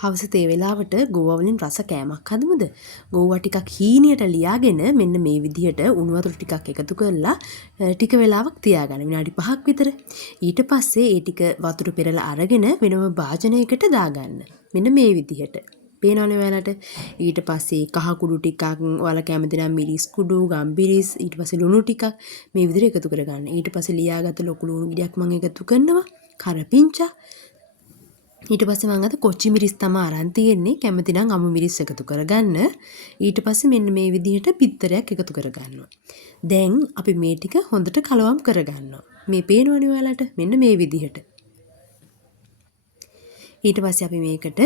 හවස තේ වෙලාවට ගෝවා වලින් රස කෑමක් හදමුද? ගෝවා ටිකක් හීනියට ලියාගෙන මෙන්න මේ විදිහට උණු වතුර ටිකක් එකතු කරලා ටික වෙලාවක් තියාගන්න. විනාඩි 5ක් විතර. ඊට පස්සේ ඒ ටික වතුර පෙරලා අරගෙන වෙනම භාජනයකට දාගන්න. මෙන්න මේ විදිහට. පේනවනේ ඔයාලට. ඊට පස්සේ කහ කුඩු ටිකක්, ඔයාලා කැමති නම් මිරිස් කුඩු, ගම්බිරිස්, ඊට පස්සේ ලුණු ටිකක් මේ විදිහට එකතු කරගන්න. ඊට පස්සේ ලියාගත්ත ලොකු ලුණු ගෙඩියක් මම එකතු කරනවා. කරපිංචා. ඊට පස්සේ මම අද කොච්චි මිරිස් තමයි අරන් තියෙන්නේ. කැමති නම් අමු මිරිස් එකතු කරගන්න. ඊට පස්සේ මෙන්න මේ විදිහට පිටරයක් එකතු කරගන්නවා. දැන් අපි මේ ටික හොඳට කලවම් කරගන්නවා. මේ පේනවනේ ඔයාලට මෙන්න මේ විදිහට. ඊට පස්සේ අපි මේකට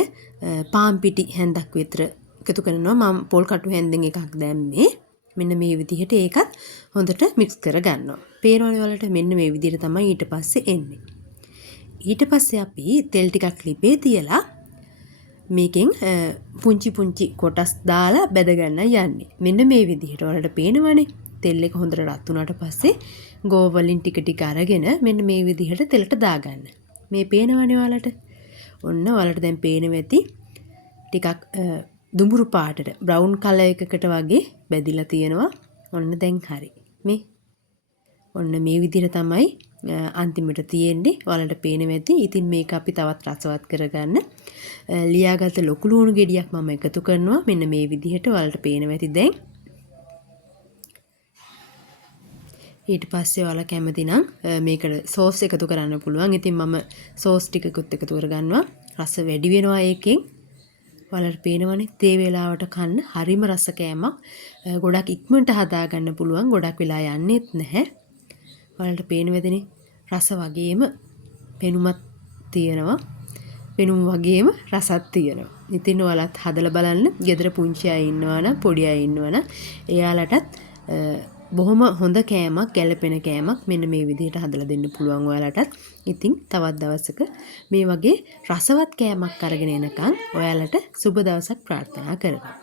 පාන් පිටි හැන්දක් විතර එකතු කරනවා. මම පොල් කටු හැන්දෙන් එකක් දැම්මේ. මෙන්න මේ විදිහට ඒකත් හොඳට මික්ස් කරගන්නවා. පේනවනේ ඔයාලට මෙන්න මේ විදිහට තමයි ඊට පස්සේ එන්නේ. ඊට පස්සේ අපි තෙල් ටිකක් ලිපේ තියලා මේකෙන් පුංචි පුංචි කොටස් දාලා බෙද ගන්න යන්නේ. මෙන්න මේ විදිහට ඔයාලට පේනවනේ. තෙල් එක හොඳට රත් වුණාට පස්සේ ගෝවා වලින් ටික ටික අරගෙන මෙන්න මේ විදිහට තෙලට දාගන්න. මේ පේනවනේ ඔයාලට. ඔන්න ඔයාලට දැන් පේනවා ඇති ටිකක් දුඹුරු පාටට බ්‍රවුන් කලර් එකකට වගේ බැදිලා තියෙනවා. ඔන්න දැන් හරි. මේ ඔන්න මේ විදිහට තමයි අන්තිමට තියෙන්නේ. ඔයාලට පේනවා ඇති. ඉතින් මේක අපි තවත් රසවත් කරගන්න ලියාගත්ත ලොකු ලුණු ගෙඩියක් මම එකතු කරනවා. මෙන්න මේ විදිහට ඔයාලට පේනවා ඇති දැන්. ඊට පස්සේ ඔයාලා කැමති නම් මේකට සෝස් එකතු කරන්න පුළුවන්. ඉතින් මම සෝස් ටිකකුත් එකතු කරගන්නවා. රස වැඩි වෙනවා ඒකෙන්. ඔයාලට පේනවනේ තේ වේලාවට කන්න හරිම රස කෑමක්. ගොඩක් ඉක්මනට හදා ගන්න පුළුවන්. ගොඩක් වෙලා යන්නේත් නැහැ. ඔයාලට පේනවදනේ රස වගේම පෙනුමක් තියෙනවා. පෙනුම වගේම රසත් තියෙනවා. ඉතින් ඔයාලත් හදලා බලන්න. ගෙදර පුංචි අය ඉන්නවා නම් පොඩි අය ඉන්නවා නම් එයාලටත් බොහොම හොඳ කෑමක්, ගැළපෙන කෑමක් මෙන්න මේ විදිහට හදලා දෙන්න පුළුවන් ඔයාලටත්. ඉතින් තවත් දවසක මේ වගේ රසවත් කෑමක් අරගෙන එනකන් ඔයාලට සුබ දවසක් ප්‍රාර්ථනා කරනවා.